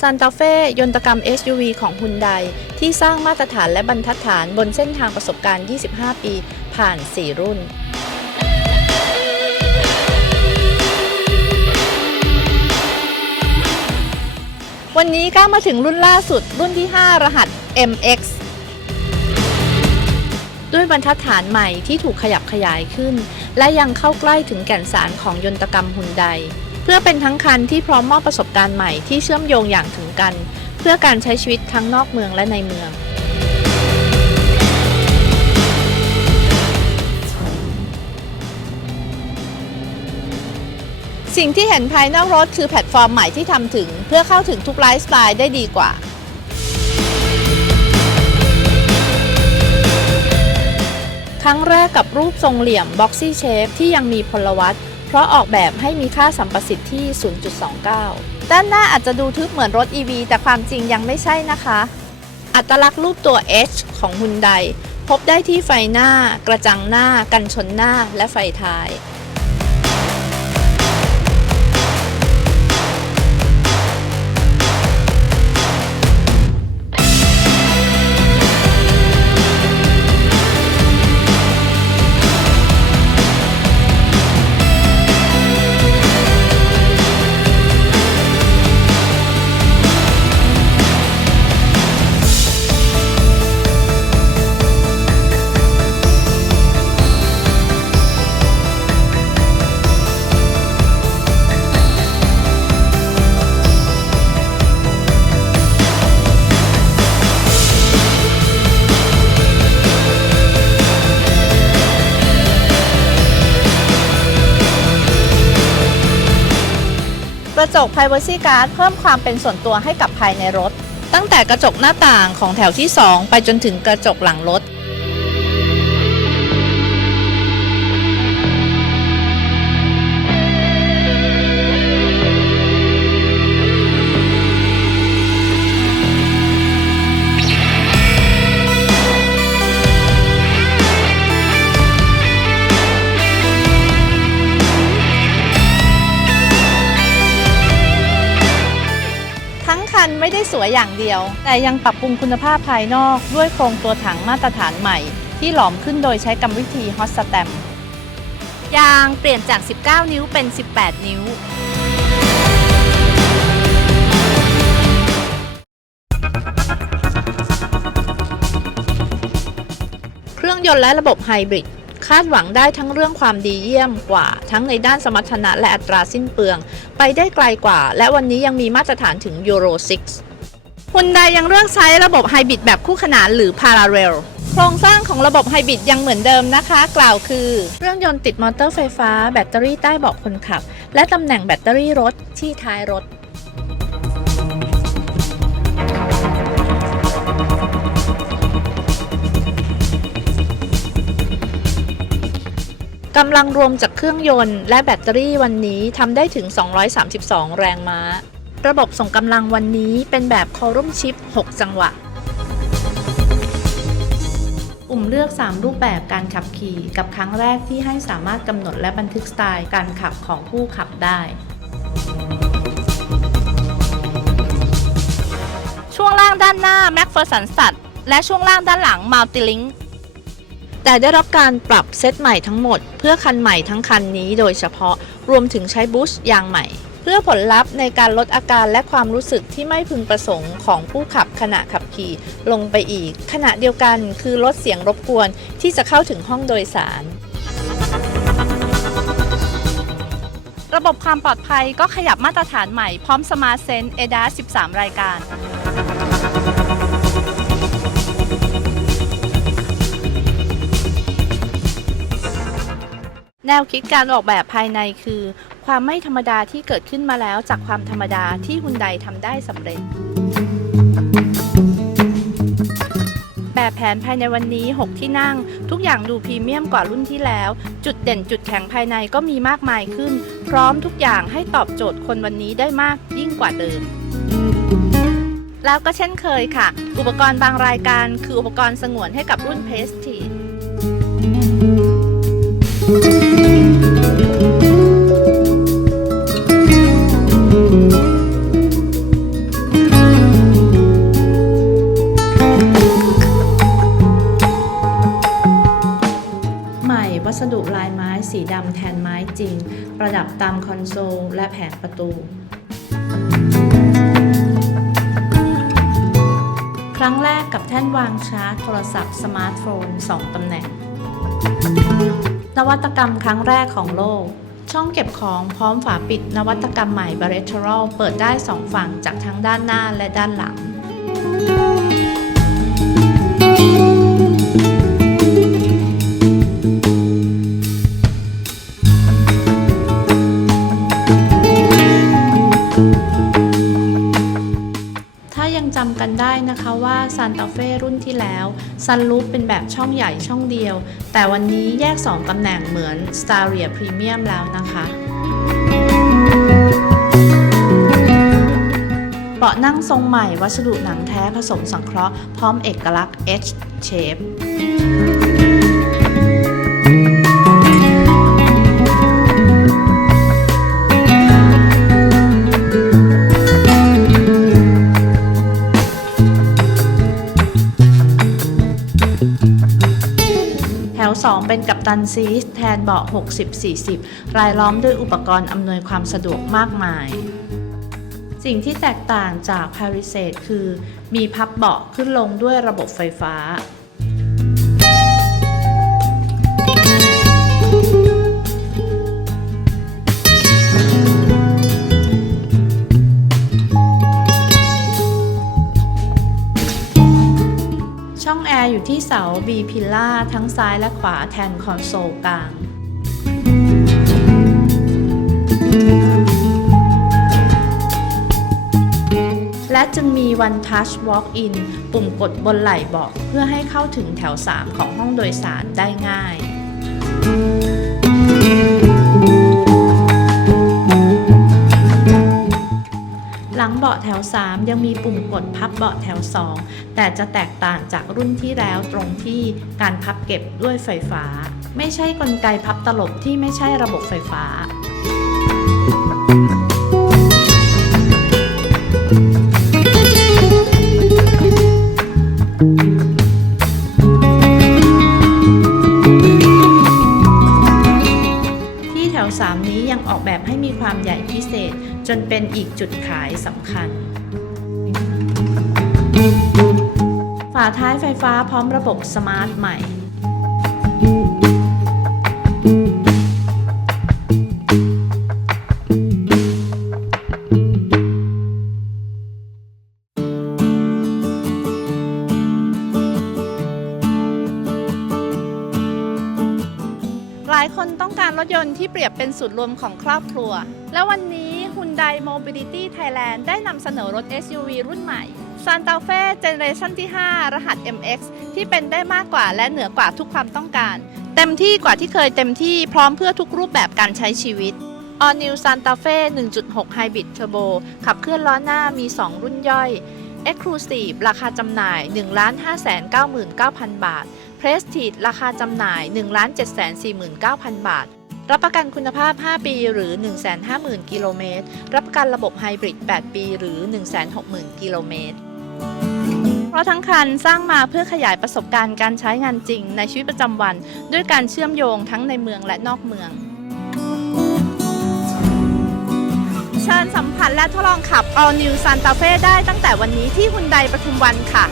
ซันตาเฟ่ยนตกรรม SUV ของฮุนไดที่สร้างมาตรฐานและบรรทัดฐานบนเส้นทางประสบการณ์ 25 ปี ผ่าน 4 รุ่นวันนี้ก้าวมาถึงรุ่นล่าสุดรุ่นที่ 5 รหัส MX ด้วยบรรทัดฐานใหม่ที่ถูกขยับขยายขึ้น และยังเข้าใกล้ถึงแก่นสารของยนตกรรมฮุนได เพื่อเป็นทั้งคันที่พร้อมมอบประสบการณ์ใหม่ที่เชื่อมโยงอย่างถึงกัน เพื่อการใช้ชีวิตทั้งนอกเมืองและในเมือง สิ่งที่เห็นภายนอกรถคือแพลตฟอร์มใหม่ที่ทำถึง เพื่อเข้าถึงทุกไลฟ์สไตล์ได้ดีกว่าครั้งแรกกับรูปทรงเหลี่ยม Boxy Shape ที่ยังมีพลวัต เพราะออกแบบให้มีค่าสัมประสิทธิ์ที่ 0.29 ด้านหน้าอาจจะดูทึบเหมือนรถ EV แต่ความจริงยังไม่ใช่นะคะ อัตลักษณ์รูปตัว H ของฮุนไดพบได้ที่ไฟหน้า กระจังหน้า กันชนหน้า และไฟท้าย กระจก Privacy Guard เพิ่มความเป็นส่วนตัวให้กับภายในรถ ตั้งแต่กระจกหน้าต่างของแถวที่ 2 ไปจนถึงกระจกหลังรถ นไม่ได้สวยอย่างเดียว แต่ยังปรับปรุงคุณภาพภายนอกด้วยโครงตัวถังมาตรฐานใหม่ ที่หลอมขึ้นโดยใช้กรรมวิธี Hot Stamp ยางเปลี่ยนจาก 19 นิ้วเป็น 18 นิ้วเครื่องยนต์และระบบไฮบริด คาดหวังได้ทั้งเรื่องความดีเยี่ยมกว่า ทั้งในด้านสมรรถนะและอัตราสิ้นเปลือง ไปได้ไกลกว่า และวันนี้ยังมีมาตรฐานถึงยูโร6ฮุนไดยังเลือกใช้ระบบไฮบริดแบบคู่ขนานหรือ Parallel โครงสร้างของระบบไฮบริดยังเหมือนเดิมนะคะ กล่าวคือ เครื่องยนต์ติดมอเตอร์ไฟฟ้า แบตเตอรี่ใต้เบาะคนขับ และตำแหน่งแบตเตอรี่รถที่ท้ายรถ กำลังรวมจากเครื่องยนต์และแบตเตอรี่วันนี้ทำได้ถึง 232 แรงม้า ระบบส่งกำลังวันนี้เป็นแบบคอรุ่มชิป 6 จังหวะปุ่มเลือก 3 รูปแบบการขับขี่กับครั้งแรกที่ให้สามารถกำหนดและบันทึกสไตล์การขับของผู้ขับได้ช่วงล่างด้านหน้า m a c p h e r s o n สัตและช่วงล่างด้านหลัง Multilink แต่ได้รับการปรับเซตใหม่ทั้งหมด เพื่อคันใหม่ทั้งคันนี้โดยเฉพาะรวมถึงใช้บูชยางใหม่ เพื่อผลลัพธ์ในการลดอาการและความรู้สึกที่ไม่พึงประสงค์ของผู้ขับขณะขับขี่ลงไปอีก ขณะเดียวกันคือลดเสียงรบกวนที่จะเข้าถึงห้องโดยสาร ระบบความปลอดภัยก็ขยับมาตรฐานใหม่พร้อม Smart Sense ADAS 13 รายการ แนวคิดการออกแบบภายในคือ ความไม่ธรรมดาที่เกิดขึ้นมาแล้วจากความธรรมดาที่ฮุนไดทำได้สำเร็จ แบบแผนภายในวันนี้ 6 ที่นั่ง ทุกอย่างดูพรีเมียมกว่ารุ่นที่แล้ว จุดเด่นจุดแข็งภายในก็มีมากมายขึ้น พร้อมทุกอย่างให้ตอบโจทย์คนวันนี้ได้มากยิ่งกว่าเดิมแล้วก็เช่นเคยค่ะ อุปกรณ์บางรายการคืออุปกรณ์สงวนให้กับรุ่นเพสที วัสดุลายไม้สีดำแทนไม้จริง ประดับตามคอนโซลและแผงประตู ครั้งแรกกับแท่นวางชาร์จโทรศัพท์สมาร์ทโฟน 2 ตำแหน่ง นวัตกรรมครั้งแรกของโลก ช่องเก็บของพร้อมฝาปิดนวัตกรรมใหม่ b a r r e t r a l เปิดได้2ฝั่งจากทั้งด้านหน้าและด้านหลัง ถ้ายังจำกันได้นะคะ ซานตาเฟ่รุ่นที่แล้วซันรูปเป็นแบบช่องใหญ่ช่องเดียว แต่วันนี้แยก 2 ตำแหน่งเหมือน s t a r i a Premium แล้วนะคะเบาะนั่งทรงใหม่วัสดุหนังแท้ผสมสังเคราะห์พร้อมเอกลักษณ์ H shape เป็นกัปตันซีสแทนเบาะ 60-40 รายล้อมด้วยอุปกรณ์อำนวยความสะดวกมากมาย สิ่งที่แตกต่างจากพาริเซตคือ มีพับเบาะขึ้นลงด้วยระบบไฟฟ้า อยู่ที่เสา B พิลล่าทั้งซ้ายและขวาแทนคอนโซลกลางและจึงมี One Touch Walk In ปุ่มกดบนไหล่เบาะเพื่อให้เข้าถึงแถว 3 ของห้องโดยสารได้ง่าย ลังเบาะแถว 3 ยังมีปุ่มกดพับเบาะแถว 2 แต่จะแตกต่างจากรุ่นที่แล้วตรงที่การพับเก็บด้วยไฟฟ้า ไม่ใช่กลไกพับตลบที่ไม่ใช่ระบบไฟฟ้าที่แถว3นี้ยังออกแบบให้มีความใหญ่พิเศษ จนเป็นอีกจุดขายสำคัญ ฝาท้ายไฟฟ้าพร้อมระบบสมาร์ทใหม่ หลายคนต้องการรถยนต์ที่เปรียบเป็นศูนย์รวมของครอบครัว และวันนี้ Hyundai Mobility Thailand ได้นำเสนอรถ SUV รุ่นใหม่ Santa Fe Generation ที่ 5 รหัส MX ที่เป็นได้มากกว่าและเหนือกว่าทุกความต้องการ เต็มที่กว่าที่เคยเต็มที่พร้อมเพื่อทุกรูปแบบการใช้ชีวิต All New Santa Fe 1.6 Hybrid Turbo ขับเคลื่อนล้อหน้ามี 2 รุ่นย่อย Exclusive ราคาจำหน่าย 1,599,000 บาท Prestige ราคาจำหน่าย 1,749,000 บาท รับประกันคุณภาพ 5 ปีหรือ 150,000 กิโลเมตร รับประกันระบบไฮบริด 8 ปีหรือ 160,000 กิโลเมตร เพราะทั้งคันสร้างมาเพื่อขยายประสบการณ์การใช้งานจริงในชีวิตประจำวัน ด้วยการเชื่อมโยงทั้งในเมืองและนอกเมือง เชิญสัมผัสและทดลองขับ All New Santa Fe ได้ตั้งแต่วันนี้ที่ฮุนไดปทุมวันค่ะ